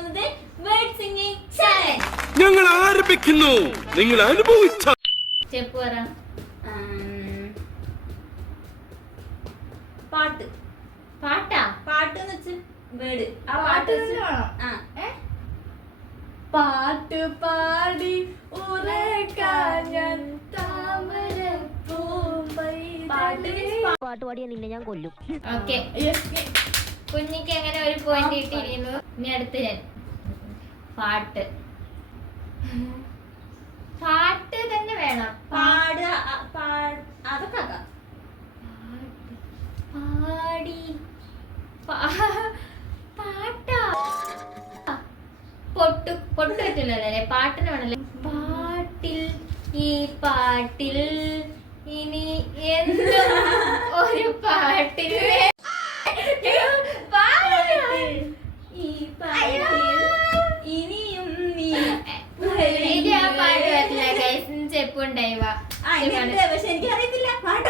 പോകുന്നത് word singing challenge. ഞങ്ങൾ ആരംഭിക്കുന്നു. നിങ്ങൾ അനുഭവിച്ച സ്റ്റെപ്പ് പറ. പാട്ട്. പാട്ടാ? പാട്ട് എന്ന് വെച്ച് വേർഡ്. ആ പാട്ട് പാട്ട് പാടി ഉറക്കാൻ ഞാൻ പാട്ട് പാടിയ നിന്നെ ഞാൻ കൊല്ലും. ഓക്കെ, കുഞ്ഞിക്ക് അങ്ങനെ ഒരു പോയിന്റ് കിട്ടിയിരിക്കുന്നു. ഇനി അടുത്ത് ഞാൻ പാട്ട്. പാട്ട് തന്നെ വേണം. അതൊക്കെ പാടി പാട്ടാ. പൊട്ട് പറ്റില്ലല്ലേ? പാട്ടിന് വേണല്ലേ? പാട്ടിൽ ഈ പാട്ടിൽ ഇനി എന്തും ഒരു പാട്ടിൽ ഈ പാട്ടിൽ ഇനിയും നീ ആ പാട്ട് പറ്റില്ല. ചെപ്പുണ്ടായി. പക്ഷെ എനിക്ക് അറിയത്തില്ല പാട്ട്.